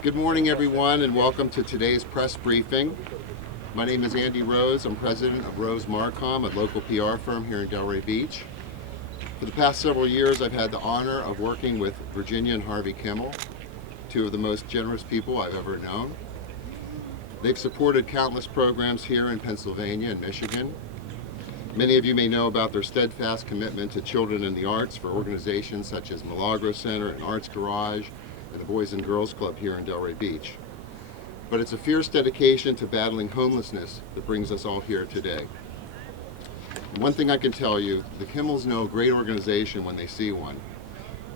Good morning, everyone, and welcome to today's press briefing. My name is Andy Rose. I'm president of Rose Marcom, a local PR firm here in Delray Beach. For the past several years, I've had the honor of working with Virginia and Harvey Kimmel, two of the most generous people I've ever known. They've supported countless programs here in Pennsylvania and Michigan. Many of you may know about their steadfast commitment to children in the arts for organizations such as Milagro Center and Arts Garage and the Boys and Girls Club here in Delray Beach. But it's a fierce dedication to battling homelessness that brings us all here today. One thing I can tell you, the Kimmels know a great organization when they see one.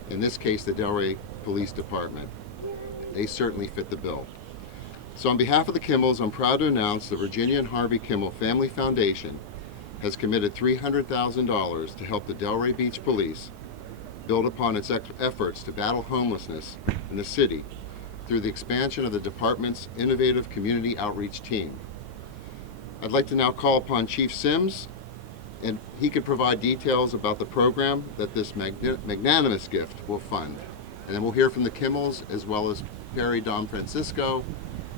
In this case, the Delray Police Department. They certainly fit the bill. So on behalf of the Kimmels, I'm proud to announce the Virginia and Harvey Kimmel Family Foundation has committed $300,000 to help the Delray Beach Police build upon its efforts to battle homelessness in the city through the expansion of the department's innovative community outreach team. I'd like to now call upon Chief Sims, and he could provide details about the program that this magnanimous gift will fund. And then we'll hear from the Kimmels, as well as Perry Don Francisco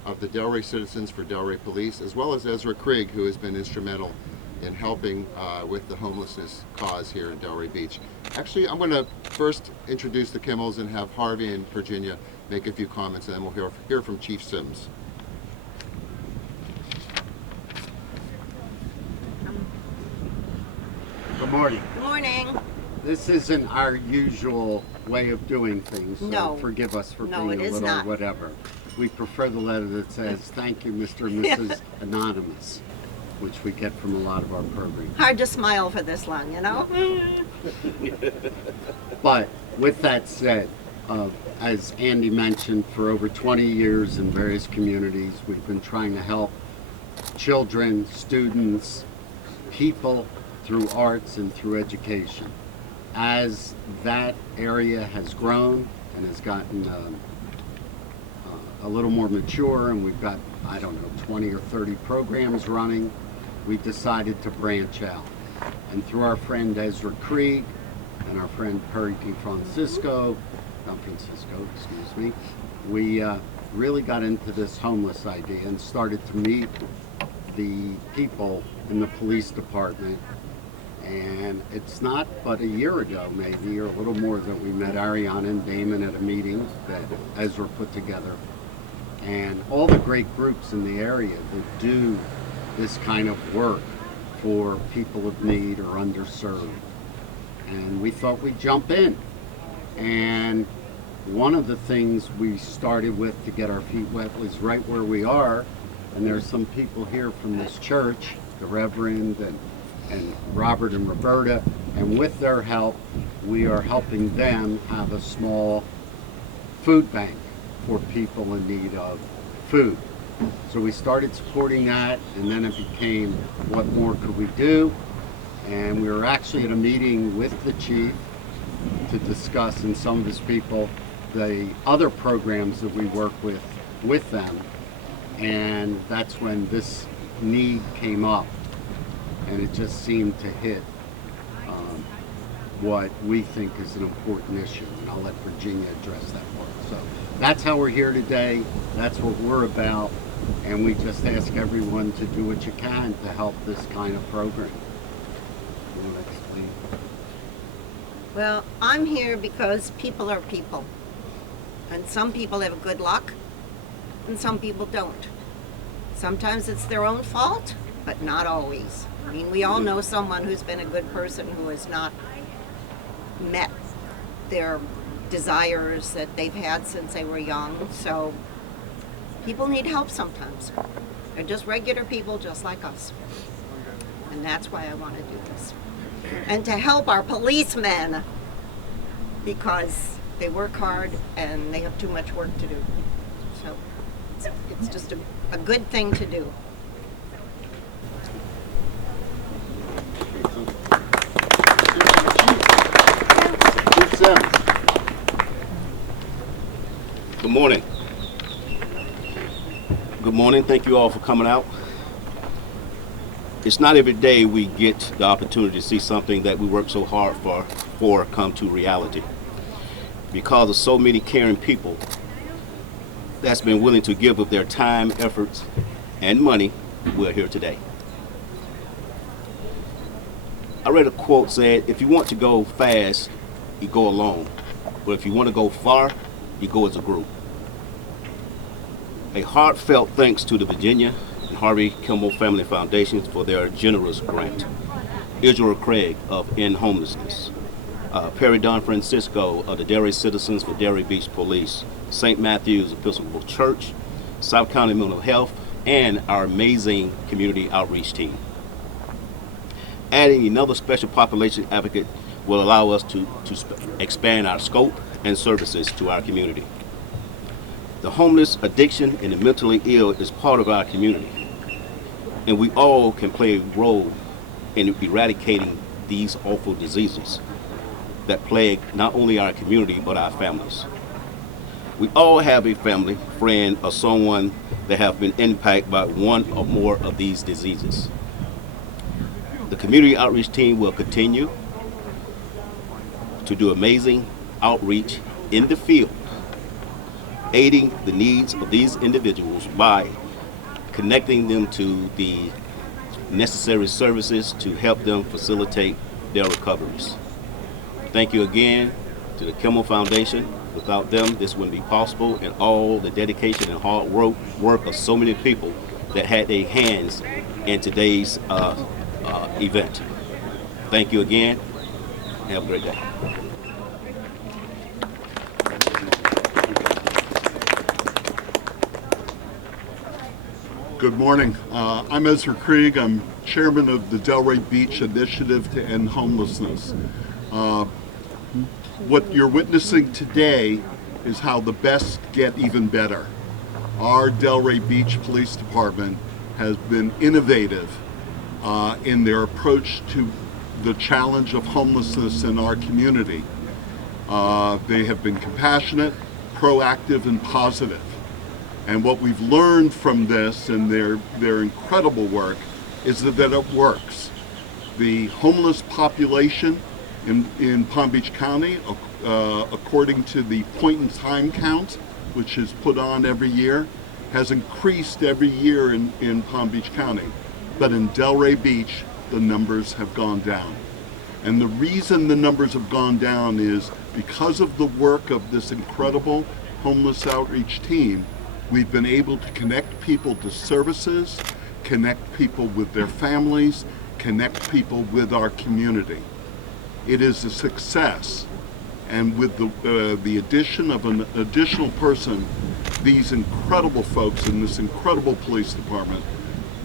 of the Delray Citizens for Delray Police, as well as Ezra Krieg, who has been instrumental in helping with the homelessness cause here in Delray Beach. Actually, I'm going to first introduce the Kimmels and have Harvey and Virginia make a few comments, and then we'll hear from Chief Sims. Good morning. Good morning. This isn't our usual way of doing things, so No. forgive us for No, being it a is little not. whatever. We prefer the letter that says, "Thank you, Mr. and Mrs. Anonymous," which we get from a lot of our programs. Hard to smile for this long, you know? But with that said, as Andy mentioned, for over 20 years in various communities, we've been trying to help children, students, people through arts and through education. As that area has grown and has gotten a little more mature, and we've got, 20 or 30 programs running, we decided to branch out. And through our friend Ezra Krieg and our friend Perry Don Francisco, we really got into this homeless idea and started to meet the people in the police department. And it's not but a year ago, maybe, or a little more, that we met Ariana and Damon at a meeting that Ezra put together. And all the great groups in the area that do this kind of work for people of need or underserved. And we thought we'd jump in. And one of the things we started with to get our feet wet was right where we are. And there's some people here from this church, the Reverend and Robert and Roberta, and with their help, we are helping them have a small food bank for people in need of food. So we started supporting that, and then it became, what more could we do? And we were actually at a meeting with the chief to discuss, and some of his people, the other programs that we work with them. And that's when this need came up, and it just seemed to hit what we think is an important issue, and I'll let Virginia address that part. So that's how we're here today. That's what we're about, and we just ask everyone to do what you can to help this kind of program. You want to explain? Well, I'm here because people are people. And some people have good luck, and some people don't. Sometimes it's their own fault, but not always. I mean, we all know someone who's been a good person who has not met their desires that they've had since they were young. So people need help sometimes. They're just regular people just like us. And that's why I want to do this. And to help our policemen, because they work hard and they have too much work to do. So it's just a good thing to do. Good morning. Good morning. Thank you all for coming out. It's not every day we get the opportunity to see something that we work so hard for come to reality. Because of so many caring people that's been willing to give of their time, efforts, and money, we're here today. I read a quote said, if you want to go fast, you go alone. But if you want to go far, you go as a group. A heartfelt thanks to the Virginia and Harvey Kimmel Family Foundations for their generous grant. Israel Craig of End Homelessness. Perry Don Francisco of the Delray Citizens for Delray Beach Police. St. Matthew's Episcopal Church, South County Mental Health, and our amazing community outreach team. Adding another special population advocate will allow us to expand our scope and services to our community. The homeless, addiction, and the mentally ill is part of our community, and we all can play a role in eradicating these awful diseases that plague not only our community but our families. We all have a family, friend, or someone that have been impacted by one or more of these diseases. The community outreach team will continue to do amazing outreach in the field, aiding the needs of these individuals by connecting them to the necessary services to help them facilitate their recoveries. Thank you again to the Kimmel Foundation. Without them, this wouldn't be possible, and all the dedication and hard work of so many people that had their hands in today's event. Thank you again. Have a great day. Good morning. I'm Ezra Krieg. I'm chairman of the Delray Beach Initiative to End Homelessness. What you're witnessing today is how the best get even better. Our Delray Beach Police Department has been innovative in their approach to the challenge of homelessness in our community. They have been compassionate, proactive, and positive. And what we've learned from this and their incredible work is that it works. The homeless population in Palm Beach County, according to the point in time count, which is put on every year, has increased every year in Palm Beach County. But in Delray Beach, the numbers have gone down. And the reason the numbers have gone down is because of the work of this incredible homeless outreach team. We've been able to connect people to services, connect people with their families, connect people with our community. It is a success, and with the addition of an additional person, these incredible folks in this incredible police department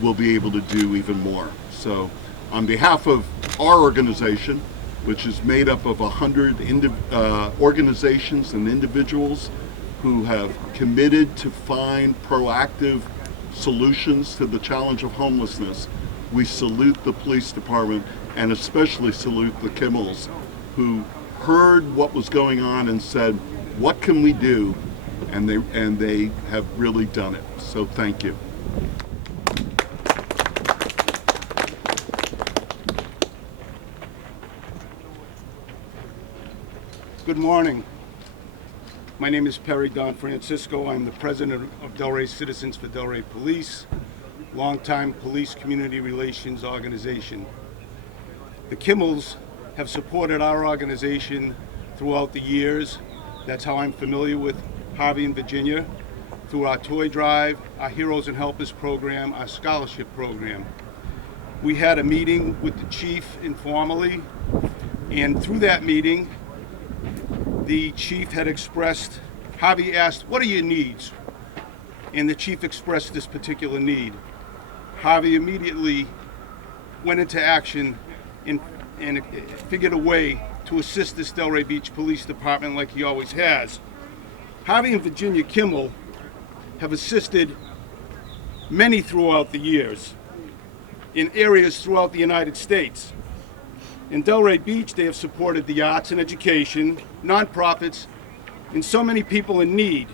will be able to do even more. So on behalf of our organization, which is made up of 100 organizations and individuals who have committed to find proactive solutions to the challenge of homelessness, we salute the police department and especially salute the Kimmels, who heard what was going on and said, what can we do? And they have really done it. So thank you. Good morning. My name is Perry Don Francisco. I'm the president of Delray Citizens for Delray Police, longtime police community relations organization. The Kimmels have supported our organization throughout the years. That's how I'm familiar with Harvey and Virginia, through our toy drive, our Heroes and Helpers program, our scholarship program. We had a meeting with the chief informally, and through that meeting, the chief had expressed, Harvey asked, what are your needs? And the chief expressed this particular need. Harvey immediately went into action and figured a way to assist this Delray Beach Police Department like he always has. Harvey and Virginia Kimmel have assisted many throughout the years in areas throughout the United States. In Delray Beach, they have supported the arts and education, nonprofits, and so many people in need.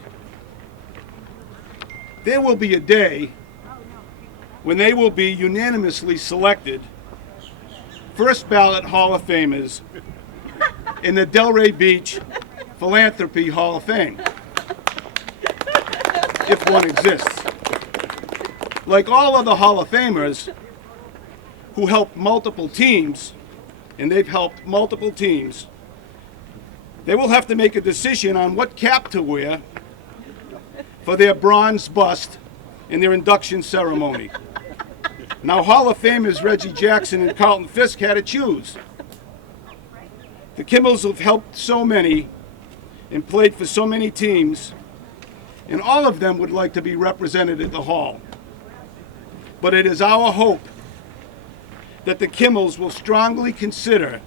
There will be a day when they will be unanimously selected first ballot Hall of Famers in the Delray Beach Philanthropy Hall of Fame. if one exists. Like all other Hall of Famers who helped multiple teams, and they've helped multiple teams, they will have to make a decision on what cap to wear for their bronze bust in their induction ceremony. Now, Hall of Famers Reggie Jackson and Carlton Fisk had to choose. The Kimmels have helped so many and played for so many teams, and all of them would like to be represented at the Hall. But it is our hope that the Kimmels will strongly consider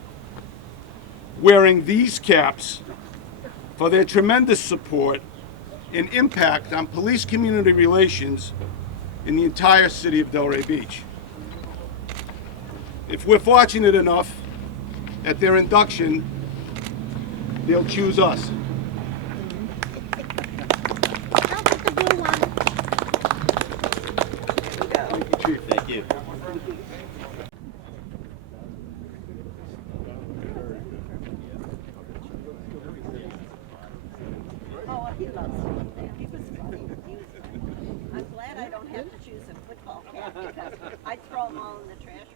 wearing these caps for their tremendous support and impact on police community relations in the entire city of Delray Beach. If we're fortunate enough, at their induction, they'll choose us. Thank you, Chief. Thank you. Oh, he loves it. He was funny. I'm glad I don't have to choose a football cap because I'd throw them all in the trash